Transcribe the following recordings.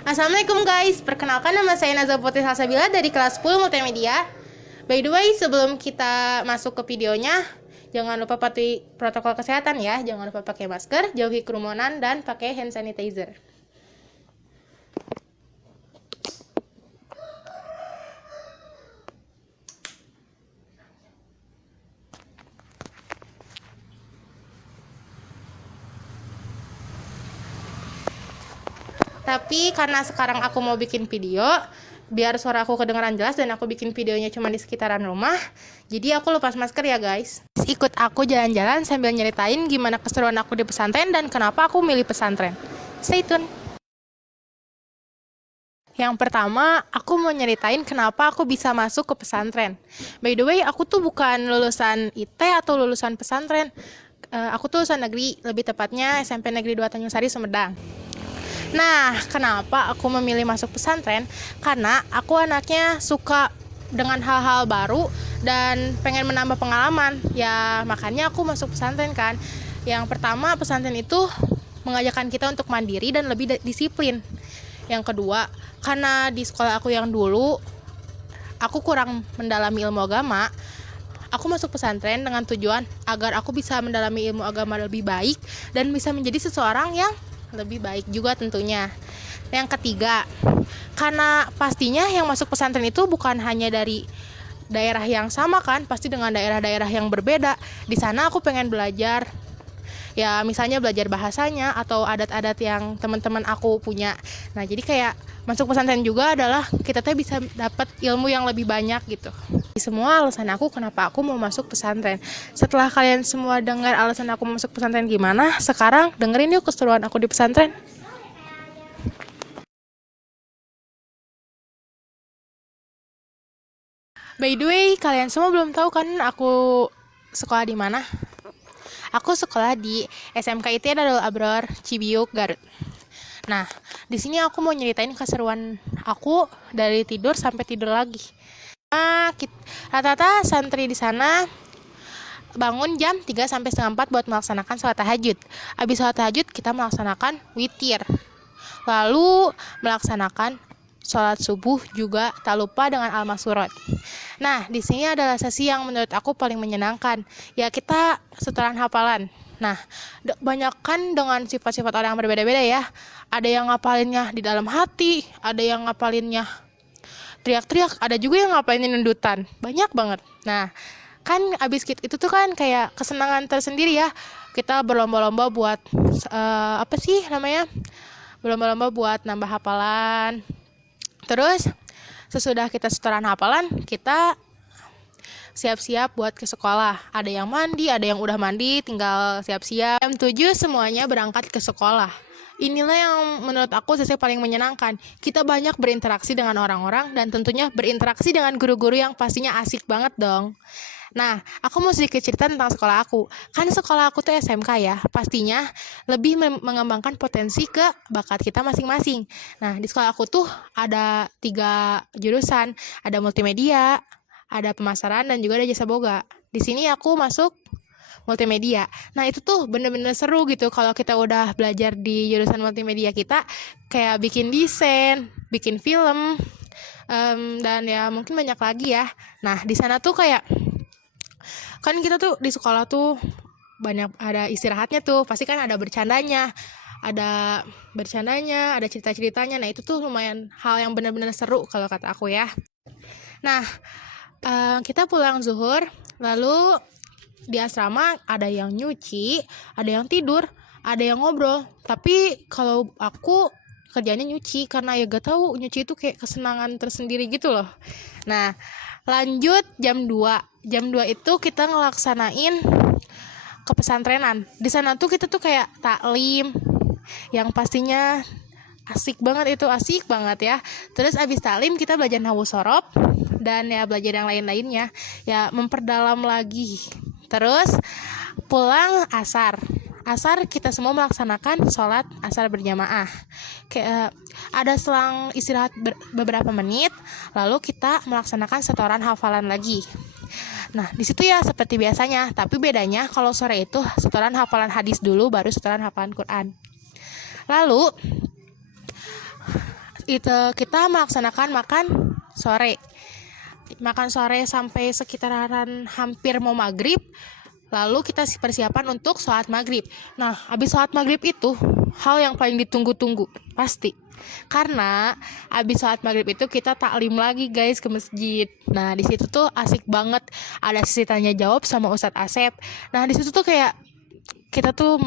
Assalamualaikum guys, perkenalkan nama saya Nazal Putri Salsabila dari kelas 10 Multimedia. By the way, sebelum kita masuk ke videonya, jangan lupa patuhi protokol kesehatan ya. Jangan lupa pakai masker, jauhi kerumunan, dan pakai hand sanitizer. Tapi karena sekarang aku mau bikin video, biar suara aku kedengaran jelas dan aku bikin videonya cuma di sekitaran rumah, jadi aku lepas masker ya guys. Ikut aku jalan-jalan sambil nyeritain gimana keseruan aku di pesantren dan kenapa aku milih pesantren. Stay tune. Yang pertama, aku mau nyeritain kenapa aku bisa masuk ke pesantren. By the way, aku tuh bukan lulusan IT atau lulusan pesantren. Aku tuh lulusan negeri, lebih tepatnya SMP Negeri 2 Tanjung Sari, Sumedang. Nah, kenapa aku memilih masuk pesantren? Karena aku anaknya suka dengan hal-hal baru dan pengen menambah pengalaman. Ya, makanya aku masuk pesantren kan. Yang pertama, pesantren itu mengajarkan kita untuk mandiri dan lebih disiplin. Yang kedua, karena di sekolah aku yang dulu, aku kurang mendalami ilmu agama. Aku masuk pesantren dengan tujuan agar aku bisa mendalami ilmu agama lebih baik dan bisa menjadi seseorang yang lebih baik juga tentunya. Yang ketiga, karena pastinya yang masuk pesantren itu bukan hanya dari daerah yang sama kan, pasti dengan daerah-daerah yang berbeda. Di sana aku pengen belajar, ya misalnya belajar bahasanya atau adat-adat yang teman-teman aku punya. Nah jadi kayak masuk pesantren juga adalah kita tuh bisa dapat ilmu yang lebih banyak gitu. Semua alasan aku kenapa aku mau masuk pesantren. Setelah kalian semua dengar alasan aku mau masuk pesantren gimana, sekarang dengerin yuk keseruan aku di pesantren. By the way, kalian semua belum tahu kan aku sekolah di mana? Aku sekolah di SMK IT Darul Abror, Cibiuk, Garut. Nah, di sini aku mau nyeritain keseruan aku dari tidur sampai tidur lagi. Rata-rata santri di sana bangun jam 3 sampai setengah 4 buat melaksanakan sholat tahajud. Habis sholat tahajud kita melaksanakan witir. Lalu melaksanakan sholat subuh juga tak lupa dengan al-masurat. Nah, di sini adalah sesi yang menurut aku paling menyenangkan. Ya kita setoran hafalan. Nah, banyakkan dengan sifat-sifat orang yang berbeda-beda ya. Ada yang ngapalinnya di dalam hati, ada yang ngapalinnya teriak-teriak, ada juga yang ngapain nendutan, banyak banget. Nah, kan abis itu tuh kan kayak kesenangan tersendiri ya. Kita berlomba-lomba buat berlomba-lomba buat nambah hafalan. Terus sesudah kita setoran hafalan, kita siap-siap buat ke sekolah. Ada yang mandi, ada yang udah mandi, tinggal siap-siap. Jam 7 semuanya berangkat ke sekolah. Inilah yang menurut aku sesi paling menyenangkan. Kita banyak berinteraksi dengan orang-orang dan tentunya berinteraksi dengan guru-guru yang pastinya asik banget dong. Nah, aku mau sedikit cerita tentang sekolah aku. Kan sekolah aku tuh SMK ya, pastinya lebih mengembangkan potensi ke bakat kita masing-masing. Nah, di sekolah aku tuh ada 3 jurusan, ada multimedia, ada pemasaran, dan juga ada jasa boga. Di sini aku masuk multimedia. Nah itu tuh bener-bener seru gitu kalau kita udah belajar di jurusan multimedia kita, kayak bikin desain, bikin film, dan ya mungkin banyak lagi ya. Nah di sana tuh kayak kan kita tuh di sekolah tuh banyak ada istirahatnya tuh, pasti kan ada bercandanya, ada cerita-ceritanya. Nah itu tuh lumayan hal yang benar-benar seru kalau kata aku ya. Nah kita pulang zuhur, lalu di asrama ada yang nyuci, ada yang tidur, ada yang ngobrol. Tapi kalau aku kerjanya nyuci, karena ya gak tahu nyuci itu kayak kesenangan tersendiri gitu loh. Nah lanjut jam 2 itu kita ngelaksanain ke pesantrenan. Di sana tuh kita tuh kayak taklim yang pastinya asik banget ya. Terus abis taklim kita belajar nahwu sorof dan ya belajar yang lain-lainnya, ya memperdalam lagi. Terus pulang asar kita semua melaksanakan sholat asar berjamaah. Ada selang istirahat beberapa menit, lalu kita melaksanakan setoran hafalan lagi. Nah di situ ya seperti biasanya, tapi bedanya kalau sore itu setoran hafalan hadis dulu, baru setoran hafalan Quran. Lalu itu kita melaksanakan makan sore sampai sekitaran hampir mau maghrib. Lalu kita persiapan untuk sholat maghrib. Nah, habis sholat maghrib itu hal yang paling ditunggu-tunggu pasti. Karena habis sholat maghrib itu kita taklim lagi guys ke masjid. Nah, di situ tuh asik banget. Ada sesi tanya jawab sama Ustadz Asep. Nah, di situ tuh kayak kita tuh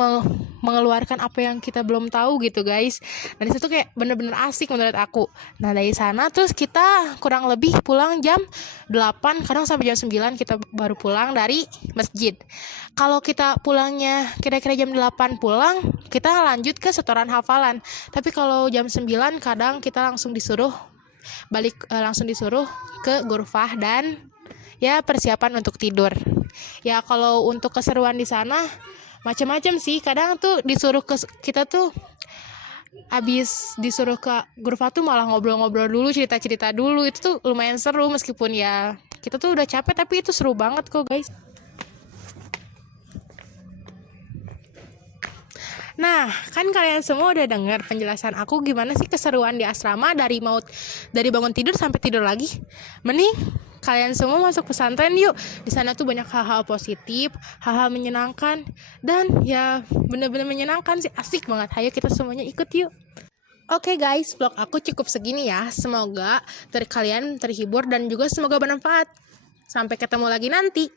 mengeluarkan apa yang kita belum tahu gitu guys. Nah disitu kayak bener-bener asik menurut aku. Nah dari sana terus kita kurang lebih pulang jam 8, kadang sampai jam 9 kita baru pulang dari masjid. Kalau kita pulangnya kira-kira jam 8 pulang, kita lanjut ke setoran hafalan. Tapi kalau jam 9 kadang kita langsung disuruh ke ghurfah dan ya persiapan untuk tidur. Ya kalau untuk keseruan di sana macam-macam sih. Kadang tuh kita tuh abis disuruh ke ghurfah tuh malah ngobrol-ngobrol dulu, cerita-cerita dulu. Itu tuh lumayan seru meskipun ya kita tuh udah capek, tapi itu seru banget kok guys. Nah, kan kalian semua udah dengar penjelasan aku gimana sih keseruan di asrama dari bangun tidur sampai tidur lagi. Mending kalian semua masuk pesantren yuk. Di sana tuh banyak hal-hal positif, hal-hal menyenangkan, dan ya bener-bener menyenangkan sih, asik banget. Ayo kita semuanya ikut yuk. Oke guys, vlog aku cukup segini ya. Semoga kalian terhibur dan juga semoga bermanfaat. Sampai ketemu lagi nanti.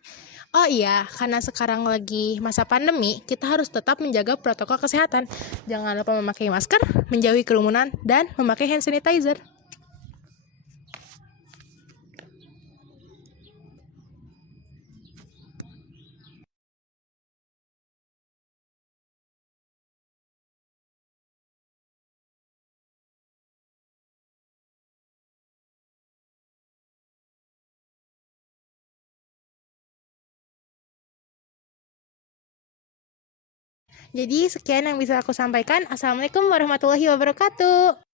Oh iya, karena sekarang lagi masa pandemi, kita harus tetap menjaga protokol kesehatan. Jangan lupa memakai masker, menjauhi kerumunan, dan memakai hand sanitizer. Jadi sekian yang bisa aku sampaikan. Assalamualaikum warahmatullahi wabarakatuh.